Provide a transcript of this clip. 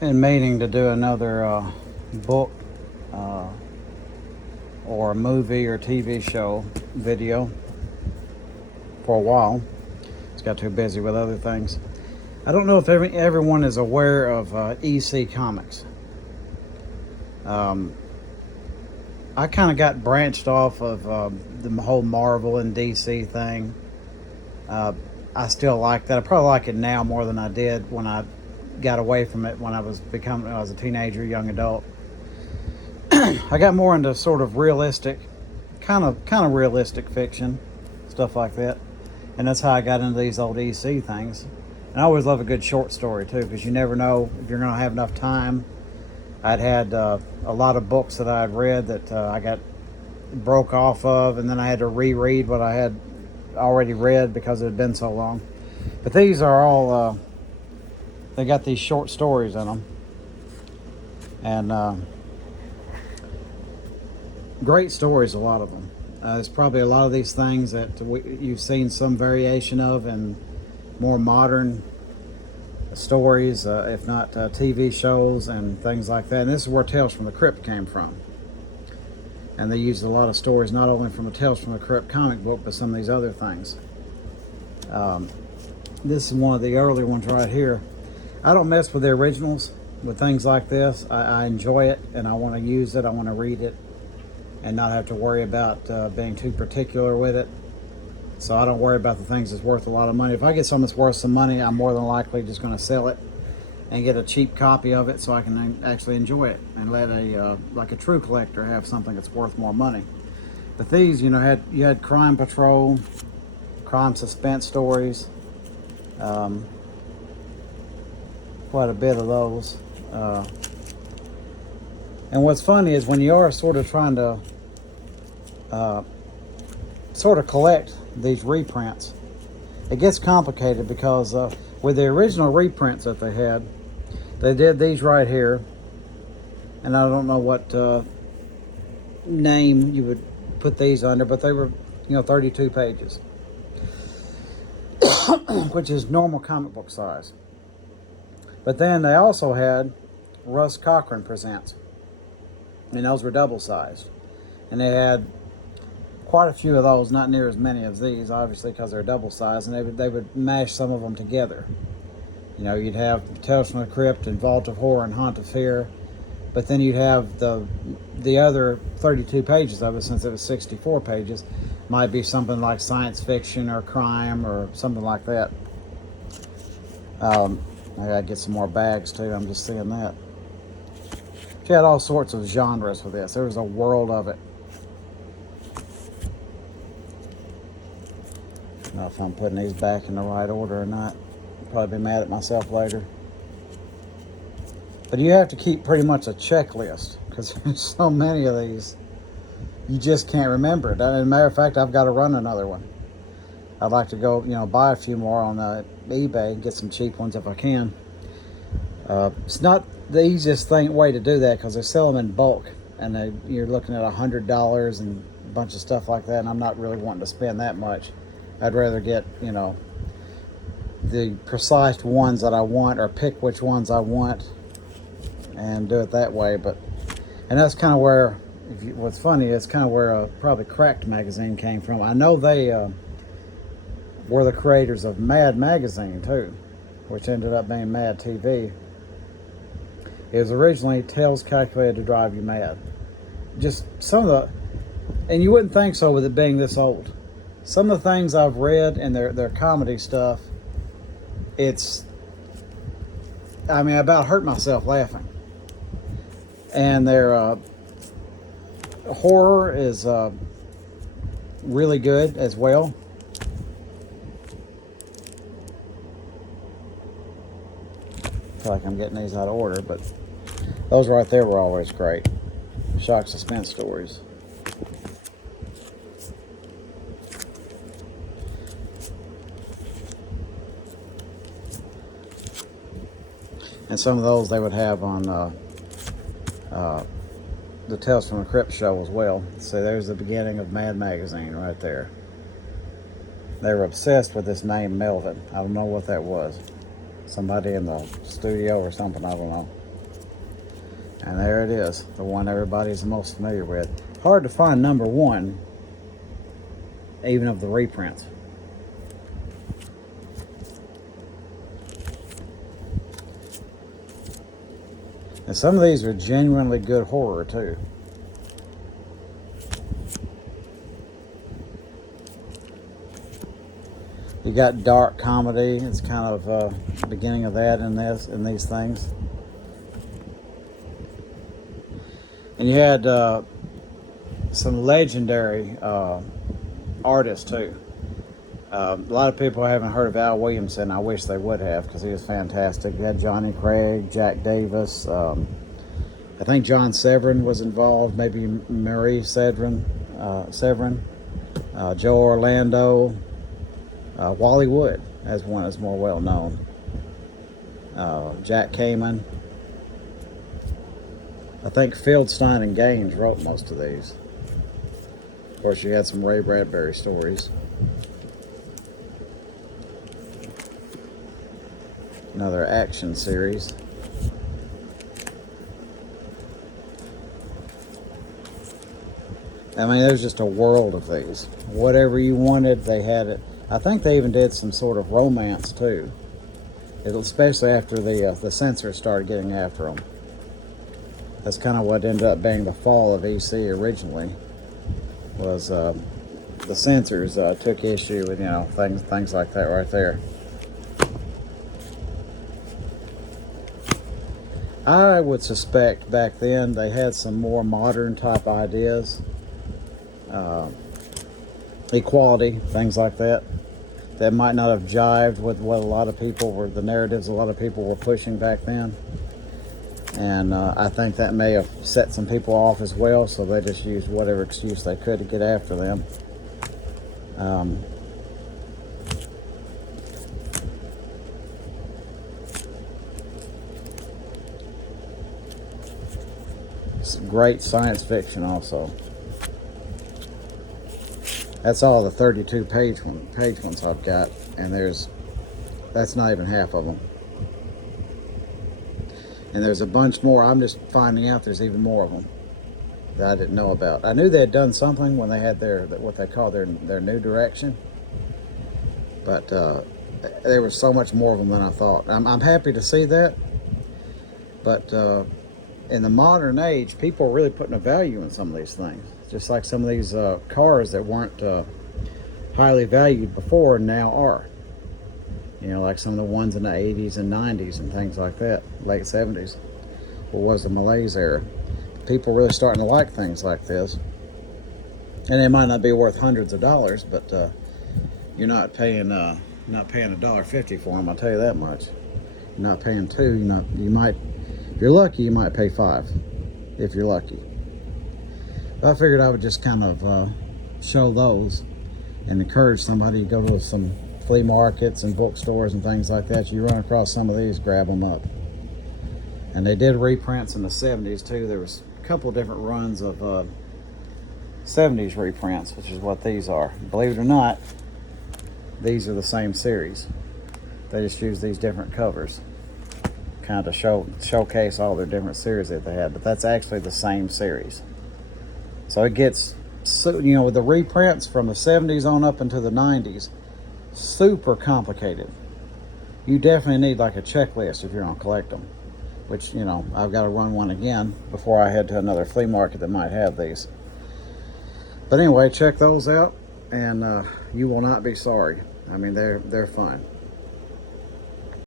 been meaning to do another book uh, or a movie or TV show video for a while. Just got too busy with other things. I don't know if everyone is aware of EC Comics. Um, I kind of got branched off of the whole Marvel and DC thing. Uh, I still like that. I probably like it now more than I did when I got away from it when I was a teenager, young adult. I got more into sort of realistic, kind of realistic fiction, stuff like that, and that's how I got into these old EC things. And I always love a good short story too, because you never know if you're going to have enough time. I'd had a lot of books that I'd read that I got broke off of, and then I had to reread what I had already read because it had been so long. But these are all they got these short stories in them, and great stories, a lot of them. There's probably a lot of these things that you've seen some variation of in more modern stories, if not TV shows and things like that. And this is where Tales from the Crypt came from. And they used a lot of stories not only from the Tales from the Crypt comic book, but some of these other things. This is one of the early ones right here. I don't mess with the originals with things like this. I enjoy it and I want to use it. I want to read it and not have to worry about being too particular with it. So I don't worry about the things that's worth a lot of money. If I get something that's worth some money, I'm more than likely just going to sell it and get a cheap copy of it so I can actually enjoy it and let like a true collector have something that's worth more money. But these, you had Crime Patrol, crime suspense stories, quite a bit of those. And what's funny is when you are sort of trying to sort of collect these reprints, it gets complicated because with the original reprints that they had, they did these right here, and I don't know what name you would put these under, but they were 32 pages, which is normal comic book size. But then they also had Russ Cochran Presents, and those were double sized, and they had quite a few of those, not near as many as these, obviously, because they're double sized, and they would mash some of them together. You'd have Tales from the Crypt and Vault of Horror and Haunt of Fear, but then you'd have the other 32 pages of it, since it was 64 pages, might be something like science fiction or crime or something like that. I gotta get some more bags too, I'm just seeing that. She had all sorts of genres for this. There was a world of it. I don't know if I'm putting these back in the right order or not. I'll probably be mad at myself later. But you have to keep pretty much a checklist because there's so many of these. You just can't remember it. As a matter of fact, I've got to run another one. I'd like to go, buy a few more on eBay and get some cheap ones if I can. It's not the easiest way to do that because they sell them in bulk, and you're looking at $100 and a bunch of stuff like that, and I'm not really wanting to spend that much. I'd rather get, the precise ones that I want, or pick which ones I want and do it that way. And that's kind of where, what's funny, it's kind of where probably Cracked Magazine came from. I know they were the creators of Mad Magazine too, which ended up being Mad TV. It was originally Tales Calculated to Drive You Mad. Just some of the, and you wouldn't think so with it being this old. Some of the things I've read and their comedy stuff, I about hurt myself laughing. And their horror is really good as well. I feel like I'm getting these out of order, but those right there were always great. Shock suspense stories. And some of those they would have on the Tales from the Crypt show as well. So there's the beginning of Mad Magazine right there. They were obsessed with this name Melvin. I don't know what that was. Somebody in the studio or something, I don't know. And there it is, the one everybody's most familiar with. Hard to find number one, even of the reprints. And some of these are genuinely good horror too. You got dark comedy. It's kind of beginning of that in these things. And you had some legendary artists too. A lot of people haven't heard of Al Williamson. I wish they would have, because he was fantastic. You had Johnny Craig, Jack Davis. I think John Severin was involved. Maybe Marie Severin, Joe Orlando, Wally Wood as one is more well known. Jack Kamen. I think Fieldstein and Gaines wrote most of these. Of course, you had some Ray Bradbury stories. Another action series. I mean, there's just a world of these. Whatever you wanted, they had it. I think they even did some sort of romance too, especially after the censors started getting after them. That's kind of what ended up being the fall of EC originally. Was the censors took issue with things like that right there. I would suspect back then they had some more modern type ideas, equality, things like that might not have jived with what the narratives a lot of people were pushing back then. And I think that may have set some people off as well, so they just used whatever excuse they could to get after them. It's great science fiction also. That's all the 32 page ones I've got, and that's not even half of them. And there's a bunch more. I'm just finding out there's even more of them that I didn't know about. I knew they had done something when they had what they call their new direction, but there was so much more of them than I thought. I'm happy to see that, but in the modern age, people are really putting a value in some of these things. Just like some of these cars that weren't highly valued before now are. Like some of the ones in the 80s and 90s and things like that, late 70s. What was the malaise era? People really starting to like things like this. And they might not be worth hundreds of dollars, but you're not paying $1.50 for them, I'll tell you that much. You're not paying $2. You might, if you're lucky, you might pay $5, if you're lucky. But I figured I would just kind of show those and encourage somebody to go to some flea markets and bookstores and things like that. You run across some of these, grab them up. And they did reprints in the 70s too. There was a couple of different runs of 70s reprints, which is what these are. Believe it or not, these are the same series. They just use these different covers kind of to showcase all their different series that they had, but that's actually the same series. So it gets, with the reprints from the 70s on up into the 90s, super complicated. You definitely need like a checklist if you're going to collect them, which, I've got to run one again before I head to another flea market that might have these. But anyway, check those out, and you will not be sorry. I mean, they're fun.